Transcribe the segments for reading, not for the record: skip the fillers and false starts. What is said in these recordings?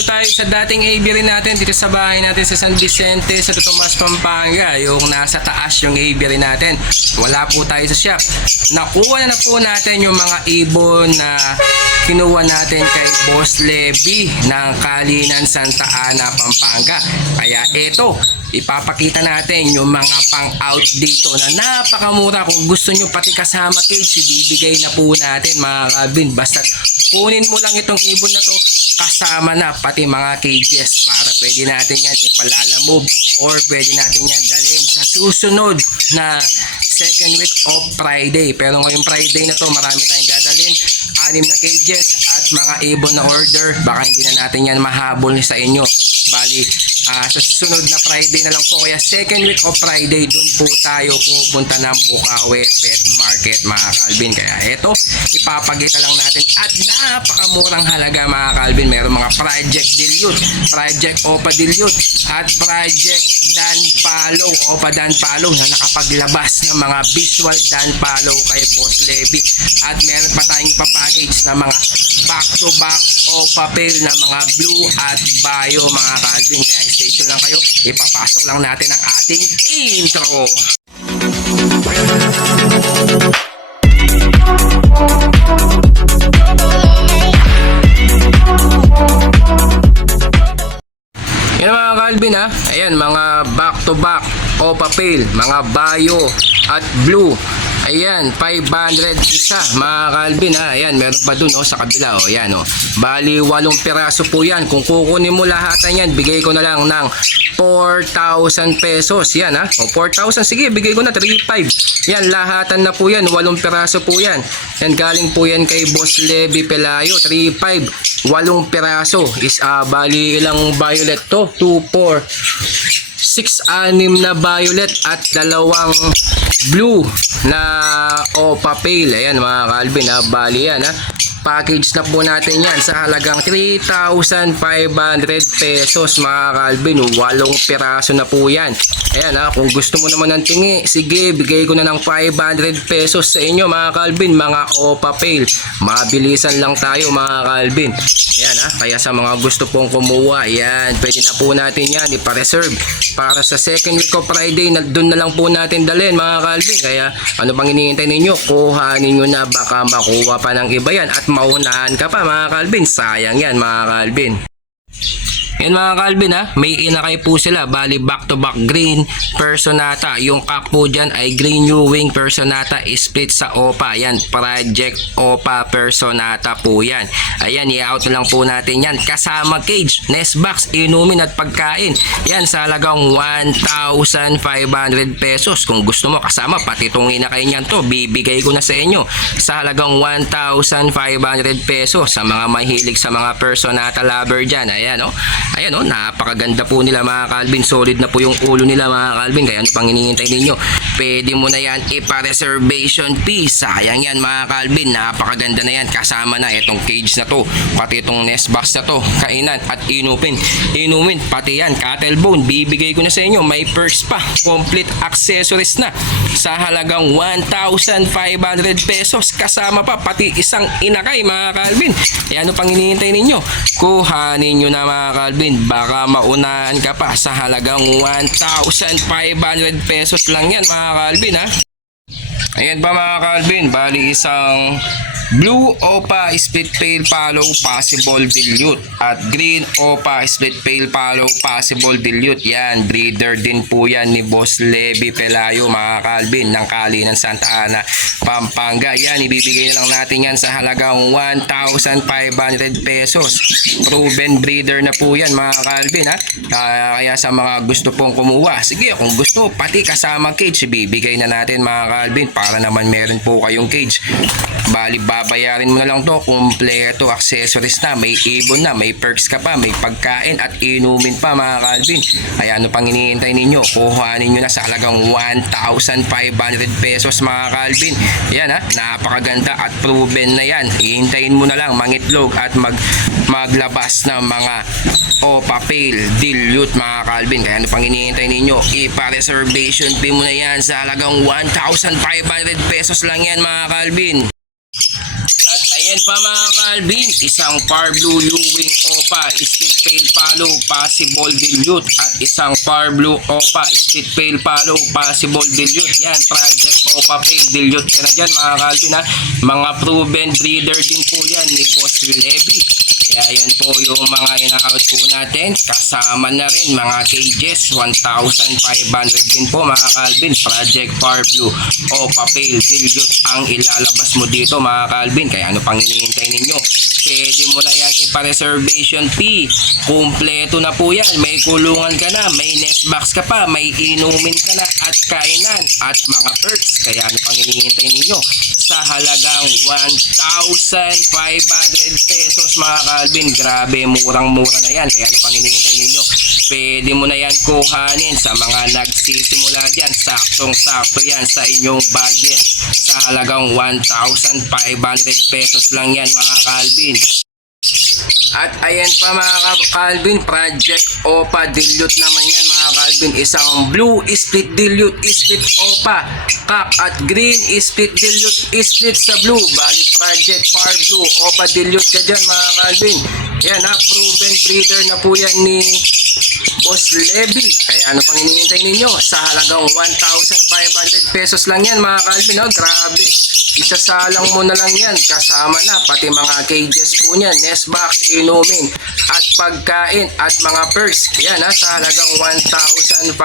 dito tayo sa dating aviary natin dito sa bahay natin sa San Vicente sa Totomas, Pampanga. Yung nasa taas yung aviary natin. Wala po tayo sa shop. Nakuha na po natin yung mga ibon na kinuha natin kay Boss Levy ng Kalinan, Santa Ana, Pampanga. Kaya eto, ipapakita natin yung mga pang-out dito na napakamura. Kung gusto nyo pati kasama cage, ibibigay na po natin mga Calvin. Basta kunin mo lang itong ibon na to, kasama na pati mga cages para pwede natin yan ipalalamove or pwede natin yan dalhin sa susunod na second week of Friday. Pero ngayong Friday na to, marami tayong dadalhin, 6 na cages at mga ibon na order. Baka hindi na natin yan mahabol sa inyo. Bali, sa susunod na Friday na lang po. Kaya second week of Friday, dun po tayo pupunta ng Bukawi Pet Market mga Calvin. Kaya eto, ipapagita lang natin at napakamurang halaga mga Calvin. Meron mga Project Dilute, Project Opa Dilute at Project Dan Palo, Opa Dan Palo na nakapaglabas ng mga visual Dan Palo kay Boss Levy. At meron pa tayong ipapackage na mga back-to-back Opa Pale na mga blue at bio mga Calvin. Kaya stay tuned lang kayo, ipapasok lang natin ang ating intro. Yan mga Calvin ha. Ayan mga back to back Opa Pale, mga bio at blue. Ayan, 500 isa mga Calvin ha. Ayan, meron pa dun sa kabila ayan Bali 8 piraso po yan. Kung kukunin mo lahatan yan, bigay ko na lang ng 4,000 pesos. Yan ha. 4,000, sige, bigay ko na 3,500. Yan, lahatan na po yan. 8 piraso po yan. Yan, galing po yan kay Boss Levy Pelayo. 3,500. 8 piraso is bali ilang violet to? 2, 4, 6 na violet at 2 blue na Opa Pale. Ayan mga Calvin ha. Bali yan ha. Package na po natin yan sa halagang 3,500 pesos mga Calvin. 8 piraso na po yan. Ayan ha. Kung gusto mo naman ng tingi, sige, bigay ko na ng 500 pesos sa inyo mga Calvin. Mga Opa Pale. Mabilisan lang tayo mga Calvin. Ayan ha. Kaya sa mga gusto pong kumuha, ayan, pwede na po natin yan ipa-reserve para sa second week of Friday. Doon na lang po natin dalhin mga Calvin. Kaya ano pang hinihintay ninyo? Kuhanin nyo na, baka makuha pa ng iba yan at maunahan ka pa mga Calvin. Sayang yan mga Calvin. Yan mga Calvin ha, may inakay po sila. Bali back to back green Personata. Yung cock po dyan ay green New Wing Personata split sa Opa. Yan, Project Opa Personata po yan. Ayan, i-out lang po natin yan. Kasama cage, nest box, inumin at pagkain. Yan sa halagang 1,500 pesos. Kung gusto mo kasama, pati itong inakay niyan to, bibigay ko na sa inyo sa halagang 1,500 pesos. Sa mga mahilig sa mga Personata lover dyan. Ayan Ayan napakaganda po nila mga Calvin. Solid na po yung ulo nila mga Calvin. Kaya ano pang hinihintay ninyo? Pwede mo na yan ipa-reservation fee. Sayang yan mga Calvin. Napakaganda na yan. Kasama na itong cage na to, pati itong nest box na to, kainan at inumin. Pati yan, cattle bone. Bibigay ko na sa inyo. May perks pa. Complete accessories na sa halagang 1,500 pesos. Kasama pa pati isang inakay mga Calvin. Kaya ano pang hinihintay ninyo? Kuhanin nyo na mga Calvin. Baka maunahan ka pa sa halagang 1,500 pesos lang yan mga Calvin ha. Ayan pa mga Calvin, bali isang blue Opa Split Pale Palo Possible Dilute at green Opa Split Pale Palo Possible Dilute. Yan, breeder din po yan ni Boss Levy Pelayo mga Calvin ng Kalinan, Santa Ana, Pampanga. Yan, ibibigay na lang natin yan sa halagang 1,500 pesos. Proven breeder na po yan mga Calvin ha. Kaya sa mga gusto pong kumuha, sige, kung gusto pati kasama cage, ibibigay na natin mga Calvin para naman meron po kayong cage. Bali babayarin mo na lang to, kompleto accessories na, may ibon na, may perks ka pa, may pagkain at inumin pa mga Calvin. Kaya ano pang hinihintay ninyo? Kuhanin nyo na sa halagang 1,500 pesos mga Calvin. Ayan ha, napakaganda at proven na yan. Hihintayin mo na lang mangitlog at maglabas ng mga Opa Pale Dilute mga Calvin. Kaya ano pang hinihintay ninyo? Ipa-reservation fee mo na yan sa halagang 1,500 pesos lang yan mga Calvin. At ayan pa mga Calvin, isang Par Blue Ewing Opa, split pale follow, possible dilute, at isang Par Blue Opa, split pale follow, possible dilute. Yan, project Opa pale, dilute ka na dyan mga Calvin ha. Mga proven breeder din po yan ni Boss Levy. Kaya yan po yung mga ina-out po natin. Kasama na rin mga cages, 1,500 din po mga Calvin. Project Par Blue Opa pale, dilute ang ilalabas mo dito mga Calvin. Kaya ano pang hinihintay ninyo? Pwede mo na yan ipa-reservation fee. Kumpleto na po yan. May kulungan ka na, may nest box ka pa, may inumin ka na at kainan at mga perks. Kaya ano pang hinihintay ninyo? Sa halagang 1,500 pesos mga Calvin. Grabe, murang-mura na yan. Kaya ano pang hinihintay ninyo? Pwede mo na yan kuhanin sa mga nagsisimula dyan. Saktong-sakto yan sa inyong budget. Sa halagang 1,500 pesos lang yan mga Calvin. At ayan pa mga Calvin, project Opa dilute naman yan mga Calvin. Isang blue split dilute, split Opa, kak at green split dilute, split sa blue. Bali project Par Blue Opa dilute ka dyan mga Calvin. Yan ha, proven breeder na po yan ni Boss Levy. Kaya ano pang hinihintay ninyo? Sa halagang 1,500 pesos lang yan mga Calvin. Oh, grabe. Isasalang mo na lang yan. Kasama na pati mga cages po niyan, nest box, inumin at pagkain at mga perks. Yan ha, sa halagang 1,500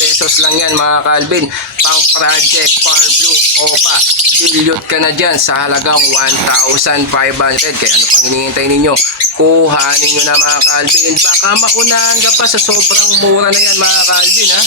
pesos lang yan mga Calvin. Pang project Par Blue Opa dilute ka na dyan sa halagang 1,500. Kaya ano pang hinihintay ninyo? Kuhanin nyo na mga Calvin. Baka maunahan ka pa sa sobrang mura na yan mga Calvin ha.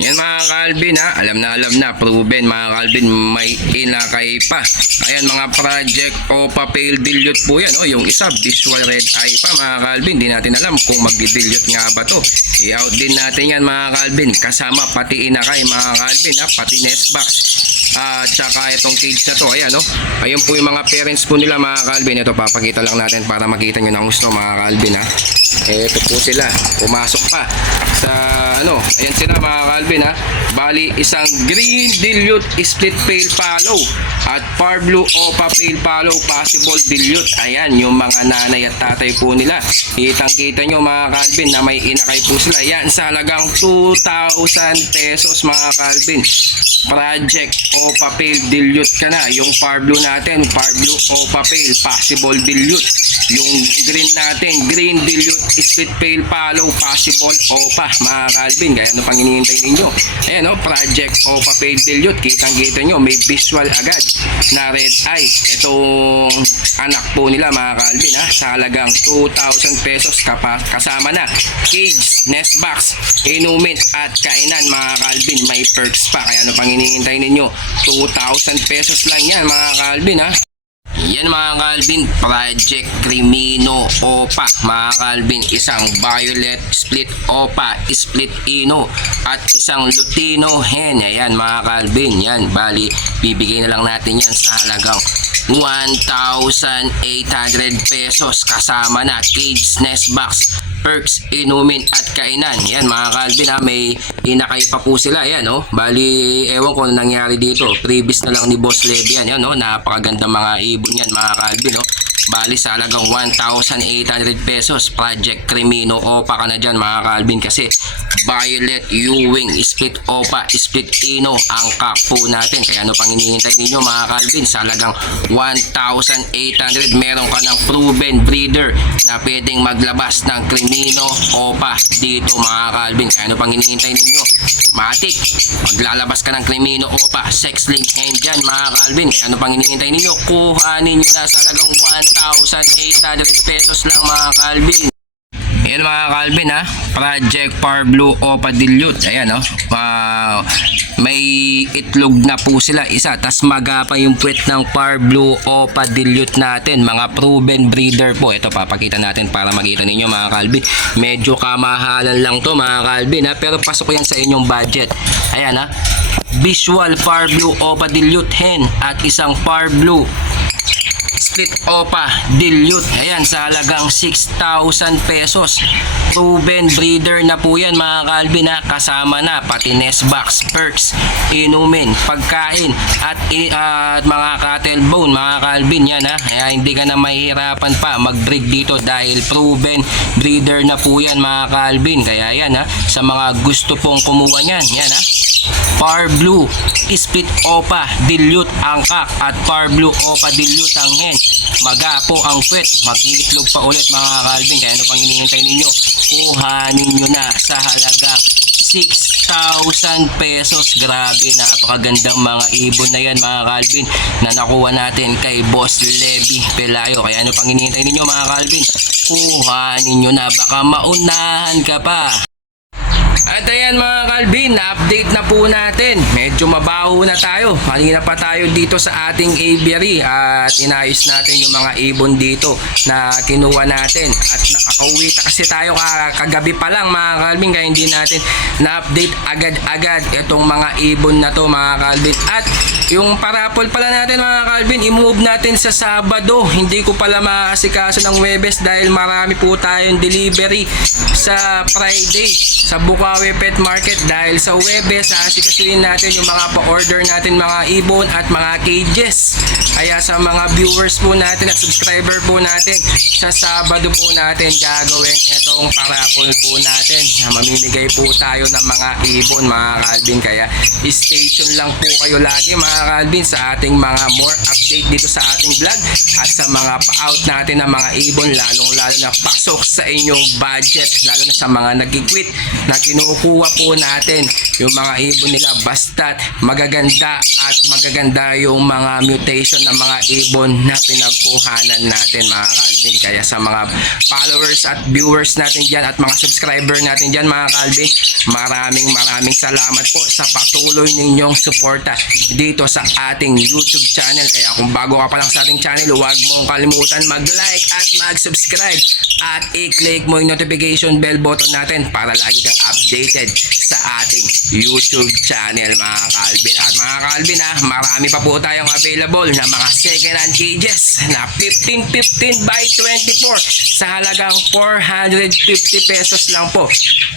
Yan mga Calvin ha, alam na proven mga Calvin, may inakay pa. Ayan mga project Opa pale dilute po yan. O, yung isa visual red eye pa mga Calvin. Di natin alam kung magdi-dilute nga ba to. I-out din natin yan mga Calvin. Kasama pati inakay mga Calvin ha, pati nest box. Tsaka itong cage na to, ayan no. Ayun po yung mga parents po nila mga Calvin. Ito papakita lang natin para makita nyo ng gusto mga Calvin ha. Ito po sila, pumasok pa sa ano, ayan sila mga Calvin ha. Bali isang green dilute split pale follow at Par Blue Opa pale follow possible dilute. Ayan yung mga nanay at tatay po nila. Kitang kita nyo mga Calvin na may inakay po sila. Yan sa halagang 2,000 pesos mga Calvin. Project Opa pale dilute ka na. Yung Par Blue natin, Par Blue Opa pale possible dilute. Yung green natin, green dilute split pale follow possible Opa mga Calvin. Kaya ano pang hinihintay ninyo? Ayan o, project Opa pale dilute. Kitang kita nyo, may visual agad na red eye. Itong anak po nila mga Calvin ha, sa halagang 2,000 pesos kasama na cage, nest box, inumin at kainan mga Calvin. May perks pa. Kaya ano pang hinihintay ninyo? 2,000 pesos lang yan mga Calvin ha. Yan mga Calvin, project Crimino Opa mga Calvin. Isang violet split Opa, split Ino at isang Lutino hen. Ayan mga Calvin, yan bali bibigay na lang natin yan sa halagang 1,800 pesos kasama na cage, nest box, perks, inumin at kainan. Yan mga Calvin ha, may inakay pa po sila. Yan oh, bali ewan ko ano nangyari dito. Previous na lang ni Boss Levy yan. Yan oh, napakaganda mga ibon yan mga Calvin oh. Bali sa halagang 1,800 pesos project Crimino Opa ka na dyan mga Calvin, kasi violet Ewing split Opa split Ino ang kak po natin. Kaya ano pang hinihintay ninyo mga Calvin? Sa halagang 1,800 meron ka ng proven breeder na pwedeng maglabas ng Crimino Opa dito mga Calvin. Kaya ano pang hinihintay ninyo? Matik, maglalabas ka ng Crimino Opa sex link hen dyan mga Calvin. Kaya ano pang hinihintay ninyo? Kuhanin nyo na sa halagang 1,800 pesos lang mga Calvin. Ayan mga Calvin ha, project Par Blue Opa dilute. Ayan oh, may itlog na po sila isa, tas magapa yung puwet ng Par Blue Opa dilute natin. Mga proven breeder po. Ito papakita natin para makita ninyo mga Calvin. Medyo kamahalan lang to mga Calvin ha, pero pasok yan sa inyong budget. Ayan ha, visual Par Blue Opa dilute hen at isang Par Blue Split Opa Dilute. Ayan, sa halagang 6,000 pesos. Proven breeder na po yan mga Calvin ha. Kasama na pati nest box, perks, inumin, pagkain at mga cattle bone mga Calvin yan ha. Kaya hindi ka na mahihirapan pa mag-breed dito dahil proven breeder na po yan mga Calvin. Kaya yan ha, sa mga gusto pong kumuha niyan, yan ha. Par Blue Split Opa Dilute ang kak at Par Blue Opa Dilute ang hen. Magapo ang puwet, mag-iitlog pa ulit mga Calvin. Kaya ano pang hinihintay ninyo? Kuhanin nyo na sa halagang 6,000 pesos. Grabe, napakagandang mga ibon na yan mga Calvin na nakuha natin kay Boss Levy Pelayo. Kaya ano pang hinihintay ninyo mga Calvin? Kuhanin nyo na, baka maunahan ka pa. At ayan mga Calvin, na-update na po natin. Medyo mabaho na tayo. Kanina pa tayo dito sa ating aviary at inayos natin yung mga ibon dito na kinuha natin. At nakauwi kasi tayo kagabi pa lang mga Calvin, kaya hindi natin na-update agad-agad itong mga ibon na to mga Calvin. At yung parapol pala natin mga Calvin, i-move natin sa Sabado. Hindi ko pala maasikaso ng Webes dahil marami po tayong delivery sa Friday sa Bukawi Pet Market. Dahil sa Webes, asikasuhin natin yung mga pa-order natin mga ibon at mga cages. Kaya sa mga viewers po natin at subscriber po natin, sa Sabado po natin gagawin itong parapol po natin na mamimigay po tayo ng mga ibon mga Calvin. Kaya stay tuned lang po kayo lagi mga Calvin sa ating mga more update dito sa ating vlog at sa mga pa-out natin ng mga ibon, lalong lalo na pasok sa inyong budget, lalo na sa mga nag-quit na kinukuha po natin yung mga ibon nila basta't magaganda at magaganda yung mga mutation ng mga ibon na pinagkuhanan natin mga Calvin. Kaya sa mga followers at viewers natin dyan at mga subscriber natin dyan mga Calvin, maraming salamat po sa patuloy ninyong suporta dito sa ating YouTube channel. Kaya kung bago ka pa lang sa ating channel, huwag mong kalimutan mag-like at mag-subscribe at i-click mo yung notification bell button natin para lagi kang updated sa ating YouTube channel mga Calvin. At mga Calvin marami pa po tayong available na mga second hand cages na 15 by 24 sa halagang 450 pesos lang po.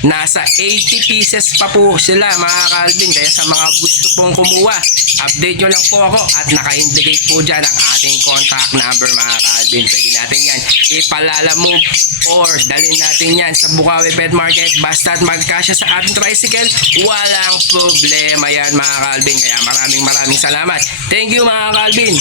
Nasa 80 pieces pa po sila mga Calvin. Kaya sa mga gusto pong kumuha, update nyo lang po ako at naka-indicate po dyan ang ating contact number mga Calvin. Pwede natin yan ipalala move or dalhin natin yan sa Bukawi Pet Market basta't magkasya sa ating tricycle, walang problema yan mga Calvin. Kaya maraming salamat. Thank you mga Calvin.